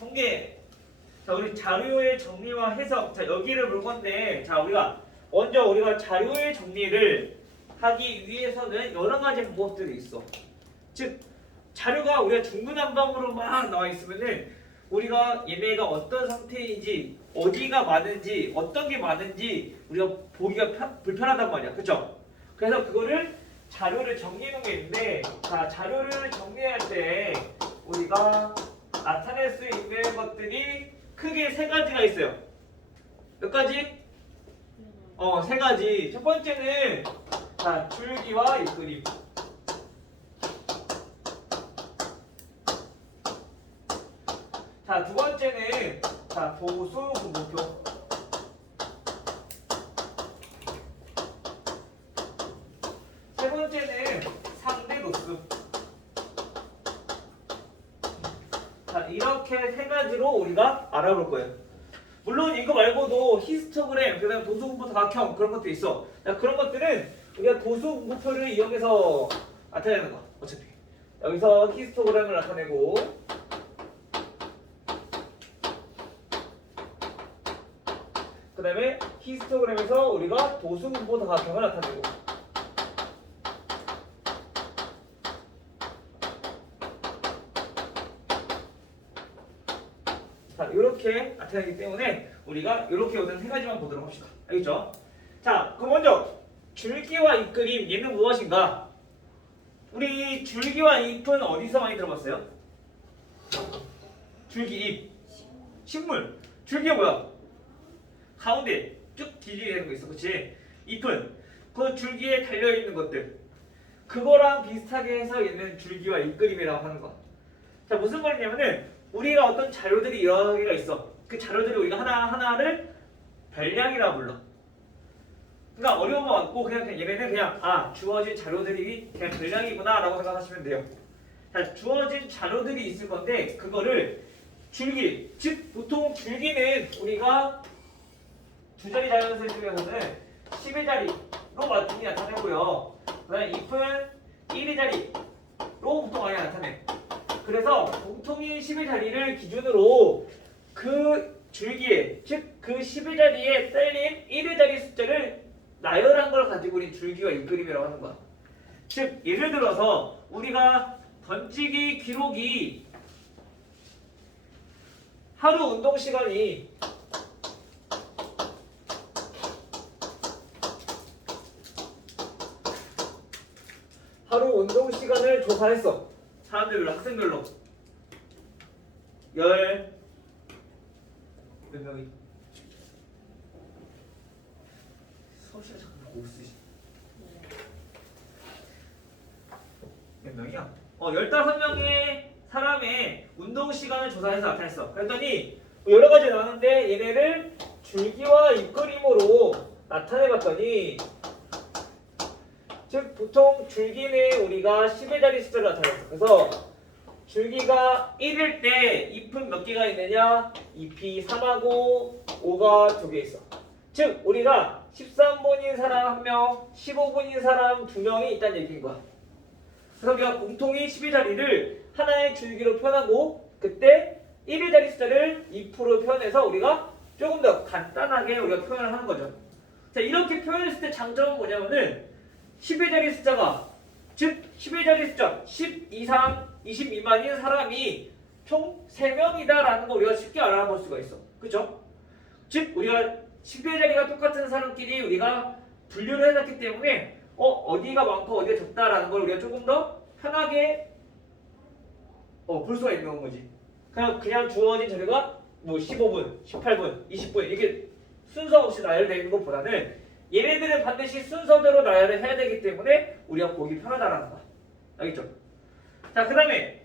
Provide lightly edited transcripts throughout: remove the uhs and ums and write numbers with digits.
통계. 자, 우리 자료의 정리와 해석. 자, 여기를 볼 건데, 자, 우리가 자료의 정리를 하기 위해서는 여러 가지 방법들이 있어. 즉, 자료가 우리가 중구난방으로 막 나와 있으면은 우리가 얘네가 어떤 상태인지, 어디가 많은지, 어떤 게 많은지 우리가 보기가 불편하단 말이야. 그쵸? 그래서 그거를 자료를 정리해 놓은 게 있는데, 자, 자료를 정리할 때 우리가 나타낼 수 있는 것들이 크게 세 가지가 있어요. 몇 가지? 세 가지. 첫 번째는 자, 줄기와 윗그림. 자, 두 번째는 자, 도수 분모표. 세 번째는 상대 도수. 자, 이렇게 세 가지로 우리가 알아볼 거예요. 물론 이거 말고도 히스토그램, 그다음 도수분모 다각형 그런 것도 있어. 자, 그런 것들은 우리가 도수분모표를 이용해서 나타내는 거. 어차피 여기서 히스토그램을 나타내고, 그다음에 히스토그램에서 우리가 도수분모 다각형을 나타내고. 자, 이렇게 나타나기 때문에 우리가 이렇게 오는 세 가지만 보도록 합시다. 알겠죠? 자, 그럼 먼저 줄기와 잎그림, 얘는 무엇인가? 우리 줄기와 잎은 어디서 많이 들어봤어요? 줄기, 잎, 식물. 줄기가 뭐야? 가운데 쭉 길게 되는 거 있어, 그렇지? 잎은 그 줄기에 달려 있는 것들. 그거랑 비슷하게 해서 얘는 줄기와 잎그림이라고 하는 거. 자, 무슨 말이냐면은 우리가 어떤 자료들이 여러 개가 있어. 그 자료들을 우리가 하나하나를 별량이라 불러. 그러니까 어려운 거 같고 그냥 얘네는 그냥 주어진 자료들이 그냥 별량이구나 라고 생각하시면 돼요. 자, 주어진 자료들이 있을 건데 그거를 줄기, 즉 보통 줄기는 우리가 두 자리 자연수 중에서는 10의 자리로 많이 나타내고요. 그 다음에 잎은 1의 자리로 보통 많이 나타내. 그래서 공통인 10의 자리를 기준으로 그 줄기에, 즉 그 10의 자리에 딸린 1의 자리 숫자를 나열한 걸 가지고 우리 줄기와 잎그림이라고 하는 거야. 즉 예를 들어서 우리가 던지기 기록이 하루 운동 시간이 하루 운동 시간을 조사했어. 사람들별로, 학생별로 몇 명이? 서울시가 잠깐 못 쓰지. 몇 명이야? 15명의 사람의 운동 시간을 조사해서 나타냈어. 그랬더니 여러 가지 나왔는데 얘네를 줄기와 잎그림으로 나타내봤더니, 즉 보통 줄기는 우리가 10의 자리 숫자를 나타냈어. 그래서 줄기가 1일 때 잎은 몇 개가 있느냐? 잎이 3하고 5가 2개 있어. 즉 우리가 13분인 사람 1명, 15분인 사람 2명이 있다는 얘기인 거야. 그래서 우리가 공통의 10의 자리를 하나의 줄기로 표현하고 그때 1의 자리 숫자를 잎으로 표현해서 우리가 조금 더 간단하게 우리가 표현을 하는 거죠. 자, 이렇게 표현했을 때 장점은 뭐냐면은 10의 자리 숫자가, 즉 10의 자리 숫자 10 이상 20 미만인 사람이 총 3명이다라는 거 우리가 쉽게 알아볼 수가 있어. 그죠? 즉 우리가 10의 자리가 똑같은 사람끼리 우리가 분류를 해놨기 때문에 어디가 많고 어디가 적다라는 걸 우리가 조금 더 편하게 볼 수가 있는 거지. 그냥 주어진 자료가 뭐 15분, 18분, 20분 이렇게 순서 없이 나열되어 있는 것보다는 얘네들은 반드시 순서대로 나열을 해야 되기 때문에 우리가 보기 편하다라는 거야. 알겠죠? 자, 그 다음에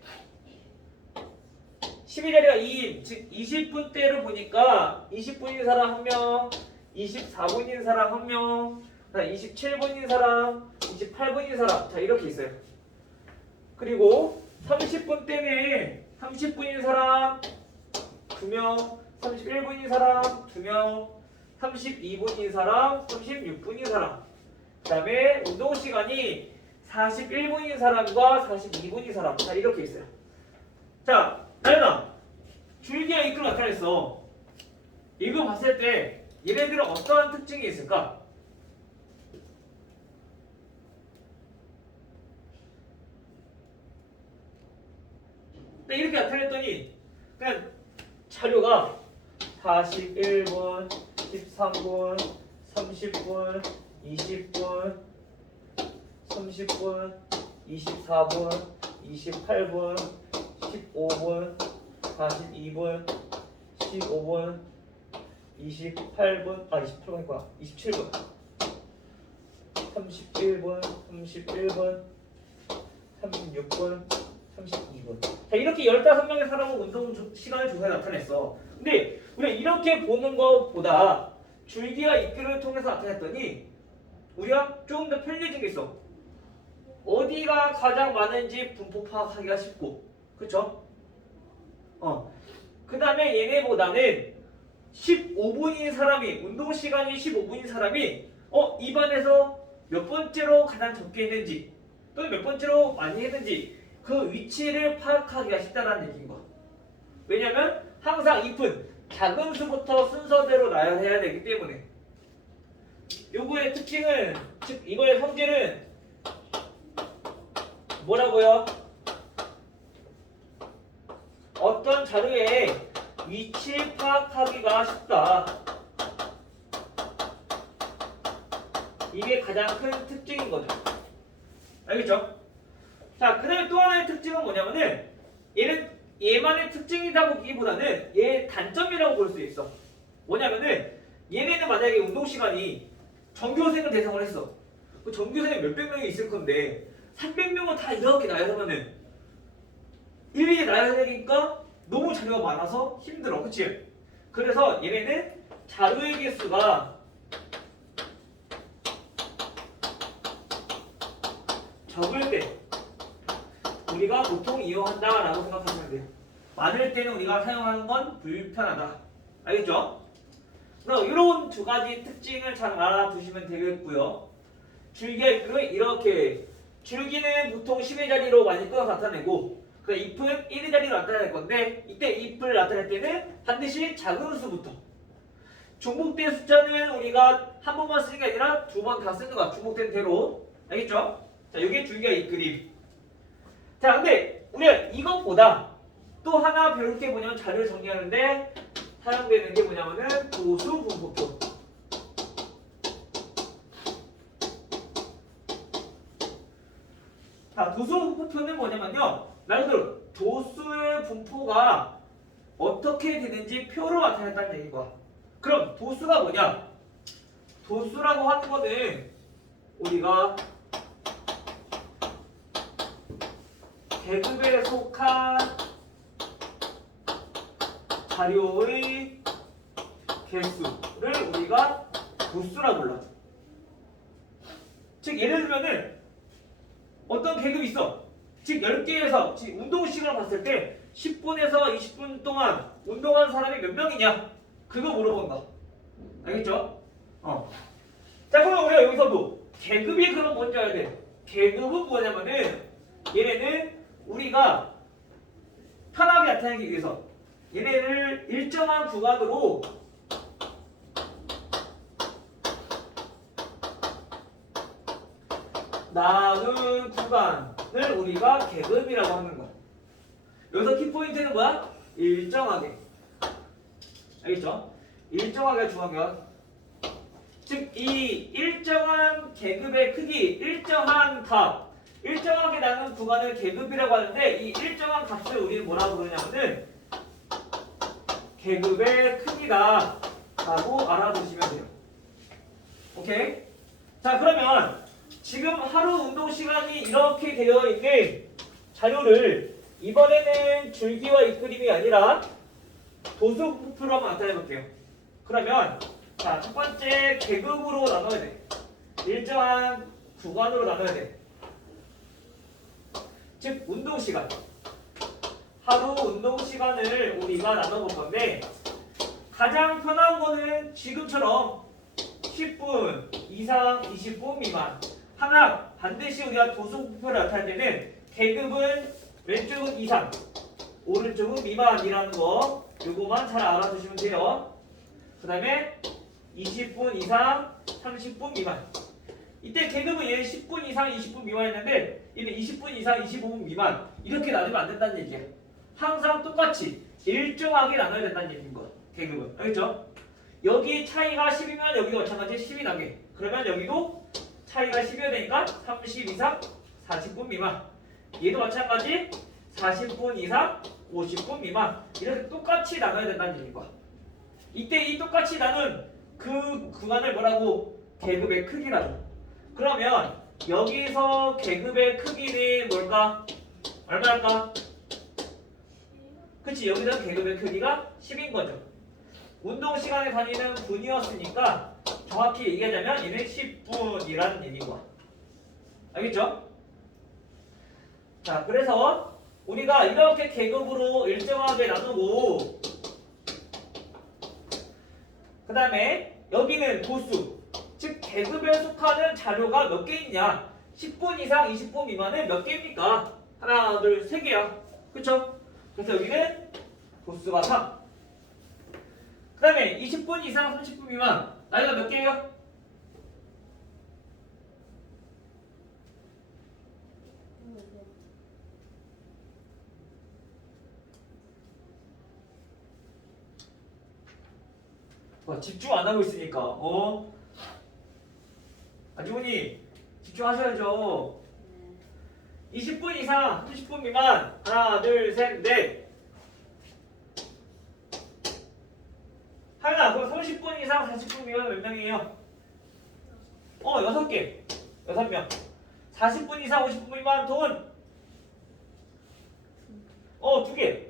12자리가 2인, 즉 20분대로 보니까 20분인 사람 1명, 24분인 사람 1명, 27분인 사람, 28분인 사람, 자 이렇게 있어요. 그리고 30분 때는 30분인 사람 2명, 31분인 사람 2명, 32분인 사람, 36분인 사람. 그 다음에 운동시간이 41분인 사람과 42분인 사람. 자 이렇게 있어요. 자, 나연아, 줄기 X로 나타냈어. 이거 봤을 때 얘네들은 어떠한 특징이 있을까? 근데 이렇게 나타냈더니 그냥 자료가 41분, 13분, 30분, 20분, 30분, 24분, 28분, 15분, 42분, 15분, 28분, 28분이구나. 27분, 31분, 31분, 36분, 32분. 자, 이렇게 15명의 사람은 운동 시간을 조사에 나타냈어. 근데 우리가 이렇게 보는 것보다 줄기와 이끌을 통해서 나타냈더니 우리가 조금 더 편리해진 게 있어. 어디가 가장 많은지 분포 파악하기가 쉽고, 그쵸? 그 다음에 얘네보다는 15분인 사람이, 운동 시간이 15분인 사람이 이 반에서 몇 번째로 가장 적게 했는지 또는 몇 번째로 많이 했는지 그 위치를 파악하기가 쉽다는 얘기인 거야. 왜냐면 항상 잎은 작은 수부터 순서대로 나열해야 되기 때문에. 요거의 특징은, 즉 이거의 성질은 뭐라고요? 어떤 자료의 위치 파악하기가 쉽다. 이게 가장 큰 특징인 거죠. 알겠죠? 자, 그 다음에 또 하나의 특징은 뭐냐면은 얘만의 특징이다 보기보다는 얘의 단점이라고 볼 수 있어. 뭐냐면은 얘네는 만약에 운동 시간이 전교생을 대상으로 했어. 그 전교생이 몇백 명이 있을 건데 300명은 다 이렇게 나열하면은 일일이 나열하니까 너무 자료가 많아서 힘들어. 그치? 그래서 얘네는 자료의 개수가 적을 때 우리가 보통 이용한다라고 생각하시면 돼요. 많을 때는 우리가 사용하는 건 불편하다. 알겠죠? 그럼 이런 두 가지 특징을 잘 알아두시면 되겠고요. 줄기와 잎은 이렇게, 줄기는 보통 10의 자리로 많이 끊어서 나타내고 잎은 1의 자리로 나타낼 건데 이때 잎을 나타낼 때는 반드시 작은 수부터. 중복된 숫자는 우리가 한 번만 쓰는 게 아니라 두 번 다 쓰는 거야. 중복된 대로. 알겠죠? 자, 이게 줄기와 잎 그림. 자, 근데 우리가 이것보다 또 하나 배울 게 뭐냐면 자료를 정리하는데 사용되는 게 뭐냐면은 도수 분포표. 자, 도수 분포표는 뭐냐면요, 말 그대로 도수의 분포가 어떻게 되는지 표로 나타냈다는 얘기가. 그럼 도수가 뭐냐? 도수라고 하는 거는 우리가 계급에 속한 자료의 개수를 우리가 도수라고 불러. 즉 예를 들면은 어떤 계급이 있어. 즉 10개에서 운동 시간을 봤을 때 10분에서 20분 동안 운동한 사람이 몇 명이냐? 그거 물어본다. 알겠죠? 자, 그럼 우리가 여기서도 계급이 그럼 뭔지 알아야 돼. 계급은 뭐냐면은 얘네는 우리가 편하게 나타내기 위해서 얘네를 일정한 구간으로 나눈 구간을 우리가 계급이라고 하는 거야. 여기서 키포인트는 뭐야? 일정하게. 알겠죠? 일정하게 중요한. 즉 이 일정한 계급의 크기, 일정한 값, 일정하게 나눈 구간을 계급이라고 하는데 이 일정한 값을 우리는 뭐라고 부르냐면은 계급의 크기다 라고 알아두시면 돼요. 오케이? 자, 그러면 지금 하루 운동 시간이 이렇게 되어 있는 자료를 이번에는 줄기와 잎그림이 아니라 도수 분포로 한번 나타내 볼게요. 그러면 자, 첫 번째 계급으로 나눠야 돼. 일정한 구간으로 나눠야 돼. 즉 운동 시간. 하루 운동 시간을 우리가 나눠볼 건데 가장 편한 거는 지금처럼 10분 이상 20분 미만. 하나 반드시 우리가 도수분포를 나타낼 때는 계급은 왼쪽은 이상 오른쪽은 미만이라는 거 요거만 잘 알아두시면 돼요. 그 다음에 20분 이상 30분 미만. 이때 계급은 얘는 10분 이상 20분 미만이었는데 얘는 20분 이상 25분 미만 이렇게 나누면 안 된다는 얘기예요. 항상 똑같이 일정하게 나눠야 된다는 얘기인 거야. 계급은. 알겠죠? 여기 차이가 10이면 여기도 마찬가지 10이 나게. 그러면 여기도 차이가 10이어야 되니까 30 이상 40분 미만. 얘도 마찬가지 40분 이상 50분 미만. 이렇게 똑같이 나눠야 된다는 얘기인 거야. 이때 이 똑같이 나눈 그 구간을 뭐라고? 계급의 크기라고. 그러면 여기서 계급의 크기는 뭘까? 얼마일까? 그치, 여기서 계급의 크기가 10인 거죠. 운동 시간에 다니는 분이었으니까 정확히 얘기하자면 얘는 10분이라는 얘기인 거야. 알겠죠? 자, 그래서 우리가 이렇게 계급으로 일정하게 나누고 그 다음에 여기는 도수, 즉 계급에 속하는 자료가 몇 개 있냐? 10분 이상 20분 미만은 몇 개입니까? 하나, 둘, 세 개야. 그쵸? 그래서 여기는 도수가 3. 그 다음에 20분 이상 30분 미만 나이가 몇 개예요? 집중 안 하고 있으니까 아주머니 집중하셔야죠. 20분 이상 30분 미만 하나 둘 셋 넷. 하연아 그럼 30분 이상 40분 미만 몇 명이에요? 6개 6명. 40분 이상 50분 미만 돈 2개.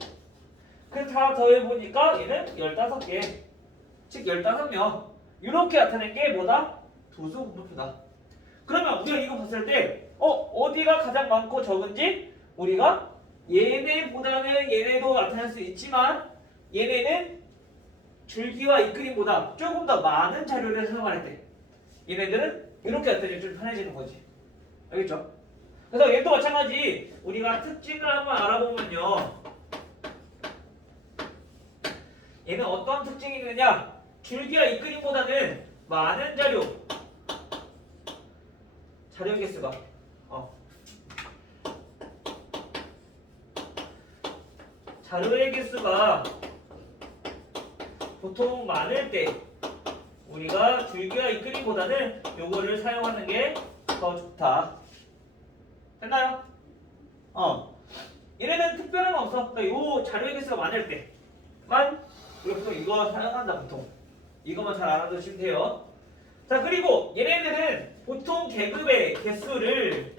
그래서 다 더해보니까 얘는 15개. 즉 15명. 이렇게 나타낸 게 뭐다? 도수 분포표다. 그러면 우리가 이거 봤을 때 어디가 가장 많고 적은지 우리가 얘네보다는 얘네도 나타낼 수 있지만 얘네는 줄기와 이끌림보다 조금 더 많은 자료를 사용할 때 얘네들은 이렇게 나타내면 좀 편해지는 거지. 알겠죠? 그래서 얘도 마찬가지 우리가 특징을 한번 알아보면요. 얘는 어떤 특징이 있느냐? 줄기와 이끌림보다는 많은 자료 개수가 자료의 개수가 보통 많을 때 우리가 줄기와 이끌림보다는 요거를 사용하는 게 더 좋다. 됐나요? 얘네는 특별한 건 없어. 그러니까 요 자료의 개수가 많을 때만 우리가 보통 이거 사용한다. 보통 이거만 잘 알아두시면 돼요. 자, 그리고 얘네들은 보통 계급의 개수를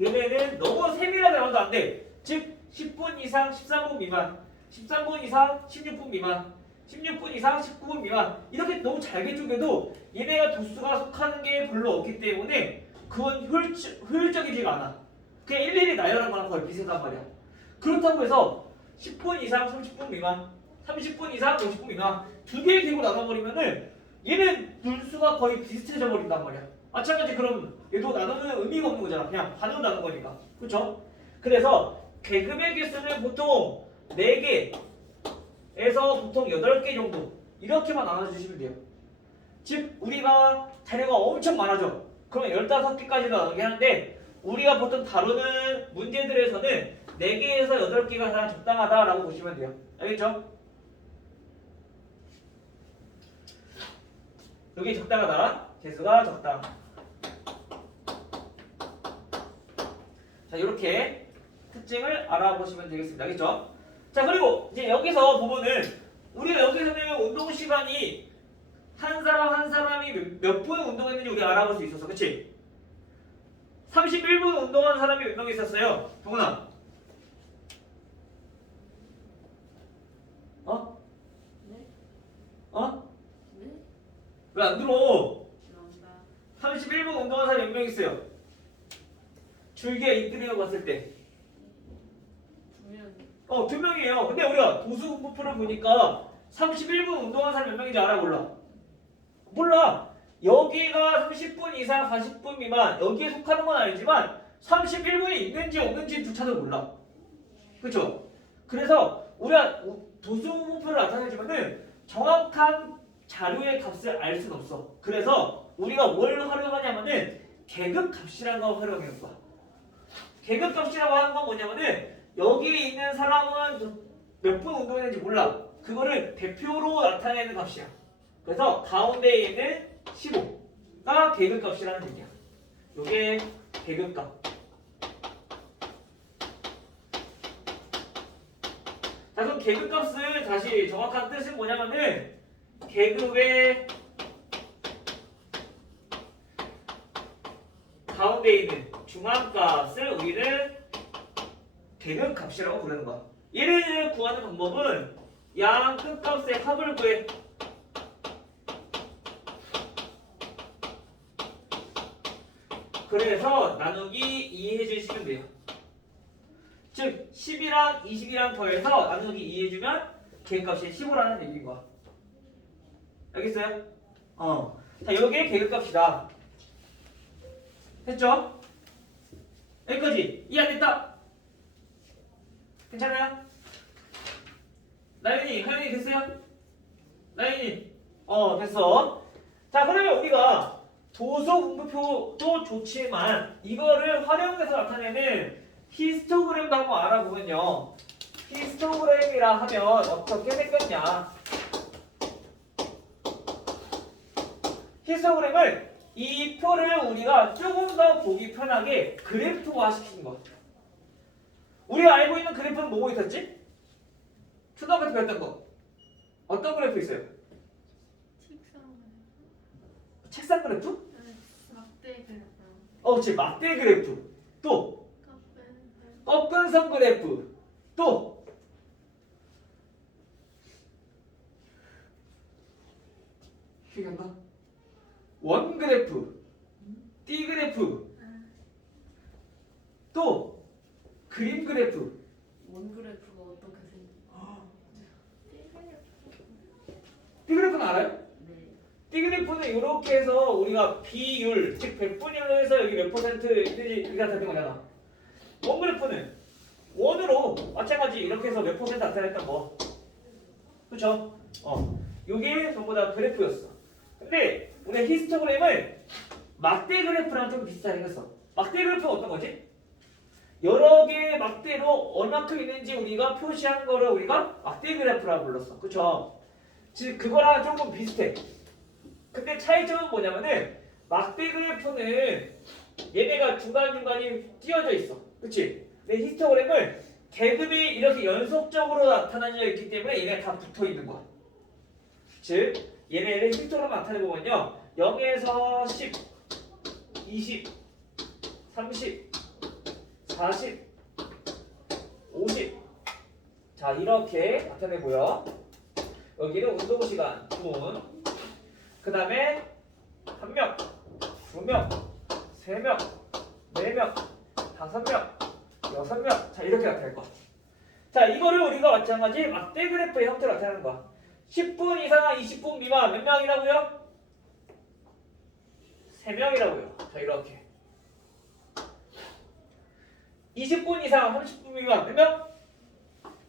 얘네는 너무 세밀하게 나와도 안 돼. 즉 10분 이상 13분 미만, 13분 이상 16분 미만, 16분 이상 19분 미만 이렇게 너무 잘게 쪼개도 얘네가 도수가 속하는 게 별로 없기 때문에 그건 효율적이지가 않아. 그냥 일일이 나열한 거랑 거의 비슷한 말이야. 그렇다고 해서 10분 이상 30분 미만, 30분 이상 50분 미만 두 개의 계급으로 나눠버리면은 얘는 분수가 거의 비슷해져 버린단 말이야. 마찬가지 그럼 얘도 나누는 의미가 없는 거잖아. 그냥 반으로 나눈 거니까. 그렇죠? 그래서 계급의 개수는 보통 4개에서 보통 8개 정도 이렇게만 나눠주시면 돼요. 즉 우리가 자료가 엄청 많아져. 그러면 15개까지도 나누게 하는데 우리가 보통 다루는 문제들에서는 4개에서 8개가 가장 적당하다라고 보시면 돼요. 알겠죠? 여기 적당하다. 개수가 적당. 자, 이렇게 특징을 알아보시면 되겠습니다. 알겠죠? 자, 그리고 이제 여기서 보면은 우리가 여기서는 운동 시간이 한 사람 한 사람이 몇 분 운동했는지 우리가 알아볼 수 있었어. 그치? 31분 운동한 사람이 몇 명 있었어요? 동훈아. 네? 네? 왜 안 들어? 죄송합니다. 31분 운동한 사람이 몇 명 있어요? 줄기와 이끌림을 봤을 때. 2명. 2명이에요. 근데 우리가 도수 분포표를 보니까 31분 운동한 사람이 몇 명인지 알아? 몰라? 몰라. 여기가 30분 이상 40분 미만 여기에 속하는 건 알지만 31분이 있는지 없는지 두 차도 몰라. 그렇죠? 그래서 우리가 도수분포를 나타내주면은 정확한 자료의 값을 알 수는 없어. 그래서 우리가 뭘 활용하냐면은 계급값이라는 걸 활용하는 거야. 계급값이라고 하는 건 뭐냐면은 여기에 있는 사람은 몇 분 운동했는지 몰라. 그거를 대표로 나타내는 값이야. 그래서 가운데에 있는 15가 계급값이라는 얘기야. 요게 계급값. 자, 그럼 계급값을 다시 정확한 뜻은 뭐냐면은 계급의 가운데 있는 중앙값을 우리는 계급값이라고 부르는 거야. 얘를 구하는 방법은 양 끝값의 합을 구해. 그래서 나누기 2 해주시면 돼요. 즉 10이랑 20이랑 더해서 나누기 2 해주면 계급값이 15라는 얘기인 거야. 알겠어요? 자, 요게 계급값이다. 됐죠? 여기까지 이해 안 됐다? 괜찮아요? 나연이, 하연이 됐어요? 나연이, 됐어. 자, 그러면 우리가 도서 분포표도 좋지만 이거를 활용해서 나타내는 히스토그램도 한번 알아보면요. 히스토그램이라 하면 어떻게 생겼냐? 히스토그램을 이 표를 우리가 조금 더 보기 편하게 그래프화 시키는 것 같아요. 우리가 알고 있는 그래프는 뭐고 있었지? 초등학교 때 배웠던 거. 어떤 그래프 있어요? 책상 그래프? 막대 그래프. 그렇지. 막대 그래프. 또 꺾은 선 그래프. 또 기억이 안 나? 원 그래프. 띠 그래프. 또 그림 그래프. 원 그래프가 어떻게 생겨? 띠 그래프는 알아요? 네. 띠 그래프는 이렇게 해서 우리가 비율, 즉 백분율로 해서 여기 몇 퍼센트 있는지 이렇게 나타내는 거잖아. 원 그래프는 원으로 마찬가지 이렇게 해서 몇 퍼센트 나타냈던 거. 그쵸? 요게 전부 다 그래프였어. 근데 우리가 히스토그램을 막대 그래프랑 좀 비슷하게 생겼어. 막대 그래프는 어떤 거지? 여러 개의 막대로 얼마큼 있는지 우리가 표시한 거를 우리가 막대 그래프라고 불렀어. 그쵸? 즉 그거랑 조금 비슷해. 근데 차이점은 뭐냐면은 막대 그래프는 얘네가 중간중간이 띄어져 있어. 그치? 근데 히스토그램은 계급이 이렇게 연속적으로 나타나져 있기 때문에 얘네가 다 붙어 있는 거야. 즉 얘네를 히스토그램 나타내보면요 0에서 10, 20, 30, 40, 50 자 이렇게 나타내고요. 여기는 운동시간 2분 그 다음에 1명, 2명, 3명, 4명, 5명, 6명 자 이렇게 나타낼 거야. 자 이거를 우리가 마찬가지 막대 그래프의 형태로 나타내는 거야. 10분 이상 20분 미만 몇 명이라고요? 3명이라고요. 자 이렇게 20분 이상 30분 미만 몇 명?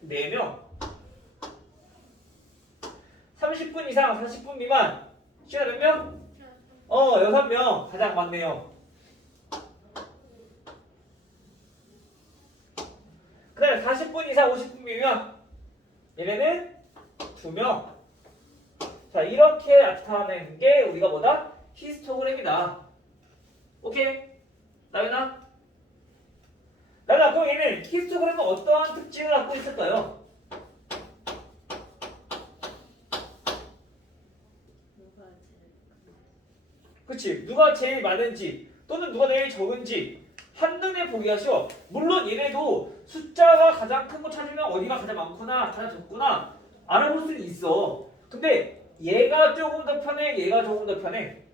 4명 30분 이상 40분 미만 시간 몇 명? 6명 가장 많네요. 그 다음에 40분 이상 50분 미만 얘네는 2명. 자 이렇게 나타내는 게 우리가 뭐다? 히스토그램이다. 오케이? 나연아? 나연아 그럼 얘는 히스토그램은 어떠한 특징을 갖고 있을까요? 그치? 누가 제일 많은지 또는 누가 제일 적은지 한눈에 보기가 쉬워. 물론 얘네도 숫자가 가장 큰 거 찾으면 어디가 가장 많구나 가장 적구나 알아볼 수는 있어. 근데 얘가 조금 더 편해 얘가 조금 더 편해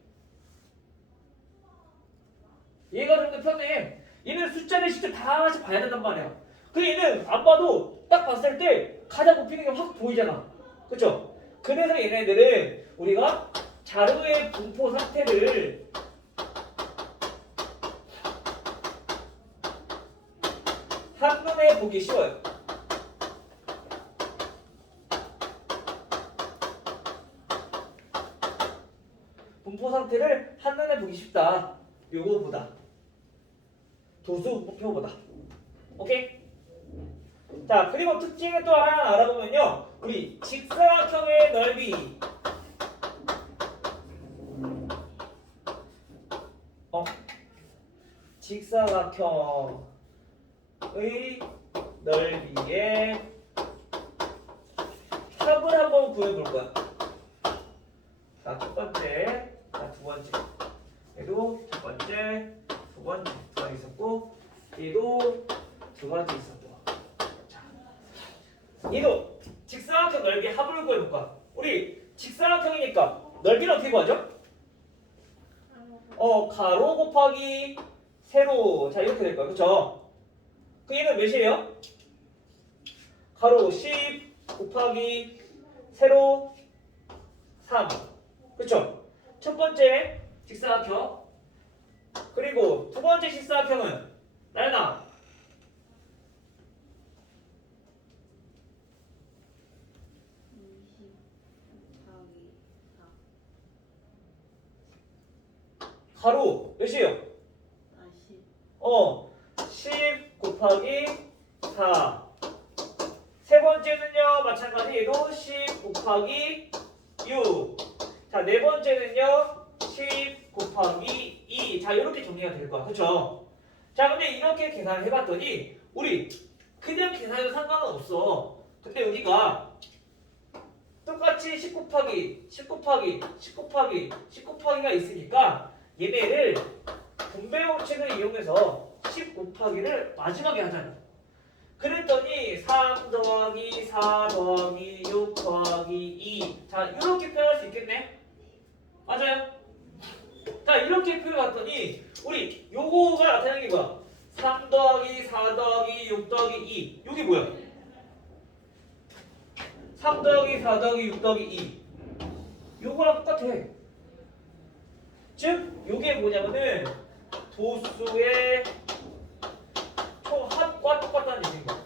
얘가 좀 더 편해. 얘는 숫자를 직접 다 하나씩 봐야 된단 말이야. 근데 얘는 안 봐도 딱 봤을 때 가장 높이는 게 확 보이잖아. 그쵸? 그래서 얘네들은 우리가 자료의 분포 상태를 한눈에 보기 쉬워요. 상태를 한눈에 보기 쉽다. 요거보다. 도수표보다. 오케이? 자, 그리고 특징을 또 하나 알아보면요. 우리 직사각형의 넓이. 직사각형의 넓이의 합을 한번 구해볼 거야. 자, 첫 번째, 자, 두 번째. 얘도 첫 번째, 두 번째 두 가지 있었고, 얘도 두 가지 있었고. 자, 얘도 직사각형 넓이 합을 구해볼 거야. 우리 직사각형이니까 넓이는 어떻게 구하죠? 가로 곱하기 세로. 자, 이렇게 될 거야. 그쵸? 그 얘는 몇이에요? 가로 10 곱하기 세로 3. 그쵸? 첫 번째 직사각형. 그리고 두 번째 직사각형은 나연아. 가로 몇이에요? 10 곱하기 4. 세 번째는요, 마찬가지 얘도 10 곱하기 6. 자, 네 번째는요, 10 곱하기 2. 자, 이렇게 정리가 될 거야. 그쵸? 자, 근데 이렇게 계산을 해봤더니, 우리 그냥 계산해도 상관은 없어. 근데 여기가 똑같이 10 곱하기, 10 곱하기, 10 곱하기, 10 곱하기가 있으니까 얘네를 분배 법칙을 이용해서 10 곱하기를 마지막에 하잖아. 그랬더니 3 더하기 4 더하기 6 더하기 2. 자, 이렇게 표현할 수 있겠네? 맞아요? 자, 이렇게 표현해봤더니 우리 요거가 나타나는 게 뭐야? 3 더하기 4 더하기 6 더하기 2. 요게 뭐야? 3 더하기 4 더하기 6 더하기 2. 요거랑 똑같아. 즉, 요게 뭐냐면은 도수의 총합과 똑같다는 얘기입니다.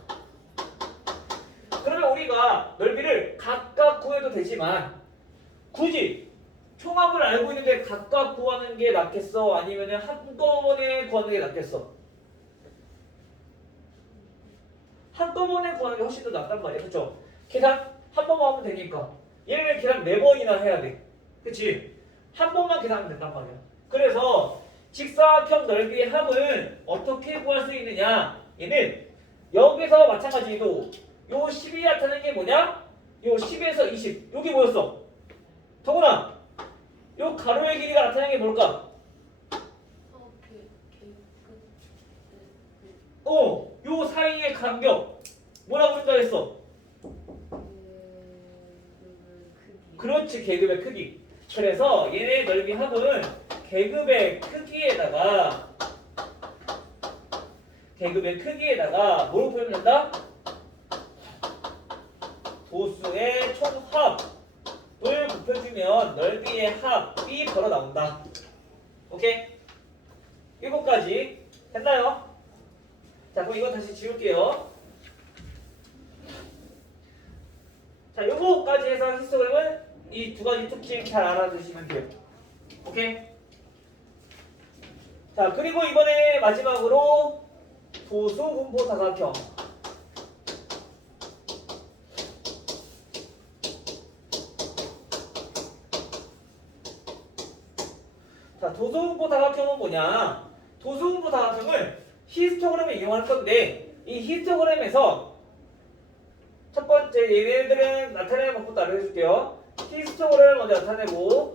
그러면 우리가 넓이를 각각 구해도 되지만 굳이 총합을 알고 있는데 각각 구하는 게 낫겠어? 아니면 한꺼번에 구하는 게 낫겠어? 한꺼번에 구하는 게 훨씬 더 낫단 말이야. 그쵸? 계산 한 번만 하면 되니까. 얘를 계산 4번이나 해야 돼. 그치? 한 번만 계산하면 된단 말이야. 그래서 직사각형 넓이의 합은 어떻게 구할 수 있느냐? 얘는 여기서 마찬가지로 요 10이 나타나는 게 뭐냐? 요 10에서 20. 여기 뭐였어? 더구나 요 가로의 길이가 나타나는 게 뭘까? 요 사이의 간격 뭐라고 부른다 했어? 그렇지, 계급의 크기. 그래서 얘네 넓이 합은 계급의 크기에다가 뭐로 표현된다? 도수의 총합을 곱해주면 넓이의 합이 걸어 나온다. 오케이? 이거까지 됐나요? 자, 그럼 이건 다시 지울게요. 자, 요거까지 해서 히스토그램은 이 두 가지 특징 잘 알아두시면 돼요. 오케이? 자, 그리고 이번에 마지막으로 도수분포 사각형. 자, 도수분포 사각형은 뭐냐? 도수분포 사각형을 히스토그램을 이용할 건데 이 히스토그램에서 첫 번째 얘네들은 나타내는 방법도 알려줄게요. 히스토그램을 먼저 나타내고,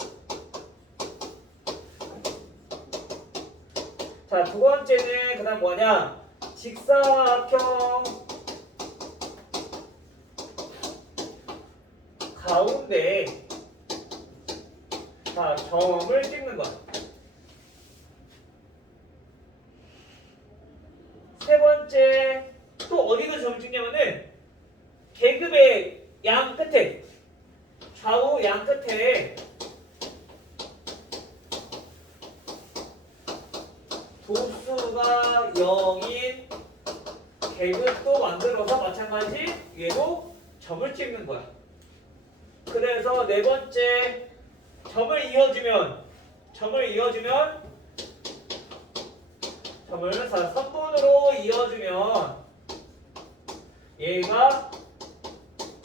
자, 두 번째는 그다음 뭐냐? 직사각형 가운데 자, 점을 찍는 거야. 세 번째 또 어디서 점을 찍냐면은 계급의 양 끝에, 좌우 양 끝에 도수가 0인 계급도 만들어서 마찬가지 얘도 점을 찍는 거야. 그래서 네 번째 점을 이어주면 점을 이어주면 점을 3분으로 이어주면 얘가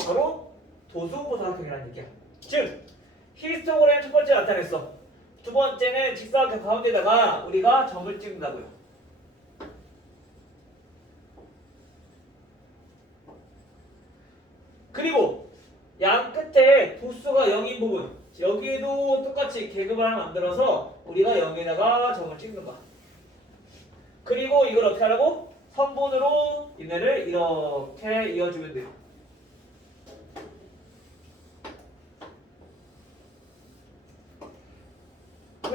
바로 도수분포 다각형이라는 얘기야. 즉 히스토그램 첫 번째 나타냈어. 두 번째는 직사각형 가운데다가 우리가 점을 찍는다고요. 그리고 양 끝에 도수가 0인 부분 여기에도 똑같이 계급을 하나 만들어서 우리가 0에다가 점을 찍는 거야. 그리고 이걸 어떻게 하라고? 선분으로 얘네를 이렇게 이어주면 돼요.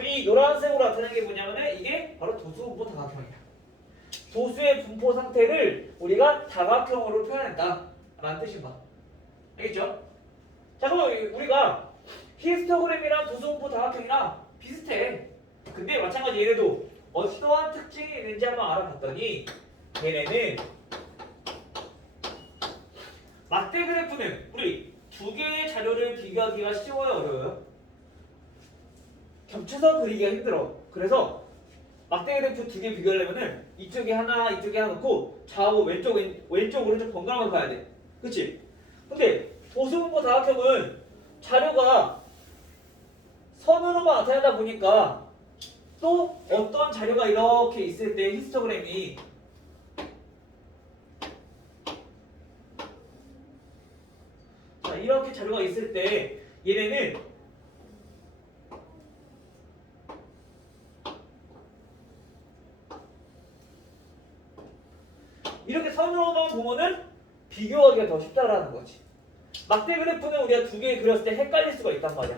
이 노란색으로 나타나는 게 뭐냐면은 이게 바로 도수분포 다각형이야. 도수의 분포 상태를 우리가 다각형으로 표현했다 라는 뜻인 거야. 알겠죠? 자, 그럼 우리가 히스토그램이랑 도수분포 다각형이랑 비슷해. 근데 마찬가지 얘네도 어떠한 특징이 있는지 한번 알아봤더니 얘네는 막대 그래프는 우리 두 개의 자료를 비교하기가 쉬워요, 어려워요? 겹쳐서 그리기가 힘들어. 그래서 막대 그래프 두 개 비교하려면은 이쪽에 하나, 이쪽에 하나 놓고 좌우 왼쪽, 오른쪽 번갈아서 가야 돼. 그치? 근데 도수분포 다각형은 자료가 선으로만 나타내다 보니까 또 어떤 자료가 이렇게 있을 때 히스토그램이 자, 이렇게 자료가 있을 때 얘네는 이렇게 선으로만 보면은 비교하기가 더 쉽다라는 거지. 막대 그래프는 우리가 두 개 그렸을 때 헷갈릴 수가 있단 말이야.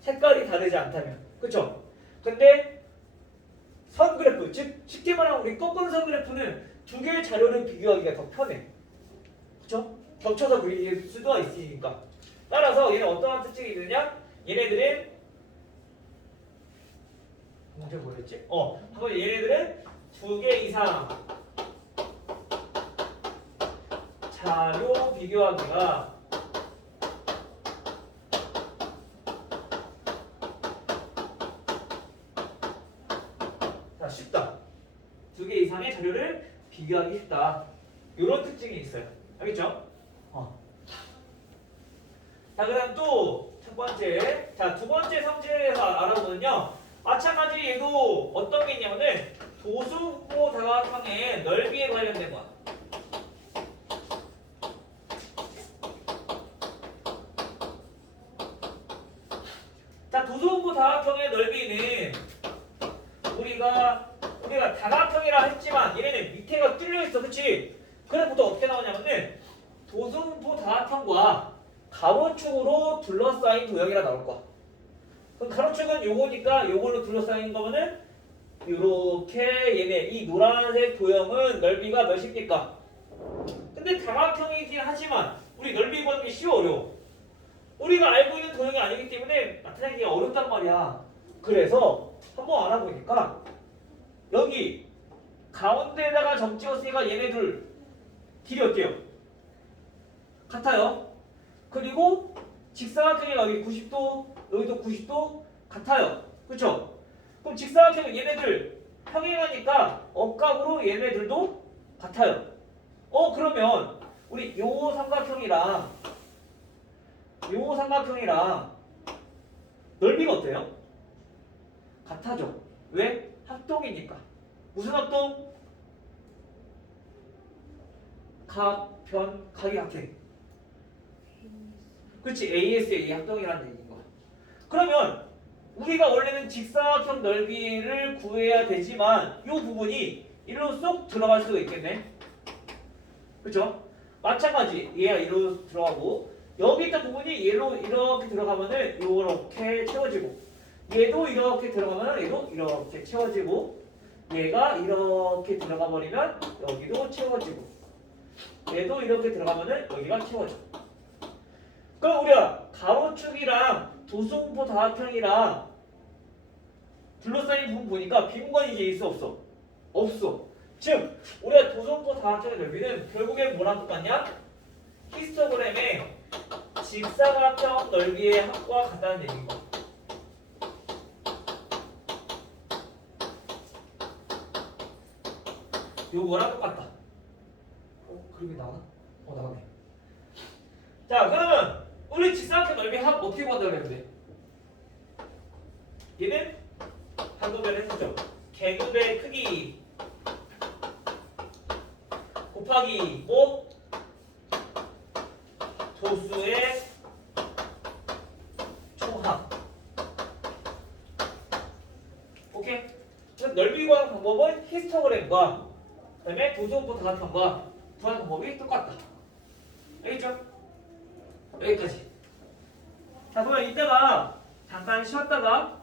색깔이 다르지 않다면. 그쵸? 근데 선 그래프, 즉 쉽게 말하면 우리 꺾은 선 그래프는 두 개의 자료를 비교하기가 더 편해. 그쵸? 겹쳐서 그릴 수도 있으니까. 따라서 얘는 어떠한 특징이 있느냐? 얘네들은 먼저 뭐였지? 한번 얘네들은 두 개 이상 자료 비교하기가 쉽다. 두 개 이상의 자료를 비교하기 쉽다. 이런 특징이 있어요. 알겠죠? 자, 그다음 또 첫 번째, 자, 두 번째 성질에서 알아보면요. 마찬가지 얘도 어떤 게 있냐면은 도수분포 다각형의 넓이에 관련된 거야. 자, 도수분포 다각형의 넓이는 우리가 다각형이라 했지만 얘네는 밑에가 뚫려 있어, 그렇지? 그래서 보통 어떻게 나오냐면은 도수분포 다각형과 가로축으로 둘러싸인 도형이라 나올 거야. 그럼 가로축은 요거니까 요걸로 둘러싸인 거면은 요렇게 얘네 이 노란색 도형은 넓이가 몇입니까? 근데 다각형이긴 하지만 우리 넓이 구하는 게 쉬워, 어려워? 우리가 알고 있는 도형이 아니기 때문에 나타내기가 어렵단 말이야. 그래서 한번 알아보니까 여기 가운데에다가 점 찍었으니까 얘네들 길이 어때요? 같아요. 그리고 직사각형이 여기 90도, 여기도 90도 같아요. 그렇죠? 그럼 직사각형은 얘네들 평행하니까 억각으로 얘네들도 같아요. 그러면 우리 요 삼각형이랑 넓이가 어때요? 같아져. 왜? 합동이니까. 무슨 합동? 각, 변, 각이 같아. 그렇지. ASA 합동이라는 얘기인 거야. 그러면 우리가 원래는 직사각형 넓이를 구해야 되지만 이 부분이 이리로 쏙 들어갈 수도 있겠네. 그렇죠? 마찬가지. 얘가 이리로 들어가고 여기 있던 부분이 얘로 이렇게 들어가면은 이렇게 채워지고 얘도 이렇게 들어가면 얘도 이렇게 채워지고 얘가 이렇게 들어가 버리면 여기도 채워지고 얘도 이렇게 들어가면은 여기가 채워져. 그럼 우리가 가로축이랑 도수분포 다각형이랑 둘러싸인 부분 보니까 빈공간이 이제 있어, 없어? 없어. 즉 우리가 도수분포 다각형의 넓이는 결국엔 뭐랑 똑같냐? 히스토그램의 직사각형 넓이의 합과 같다는 얘기인 거야. 요거랑 똑같다. 그림이 나와? 나왔네. 자, 그러면 우리 직사각형 넓이 합 어떻게 구한다고 그랬는데? 얘는 한도변 했었죠. 계급의 크기 곱하기 뭐? 도수의 총합. 오케이? 그래서 넓이 구하는 방법은 히스토그램과 그다음에 도수곱부 다각형과 구하는 방법이 똑같다. 알겠죠? 여기까지. 자, 그러면 이따가 잠깐 쉬었다가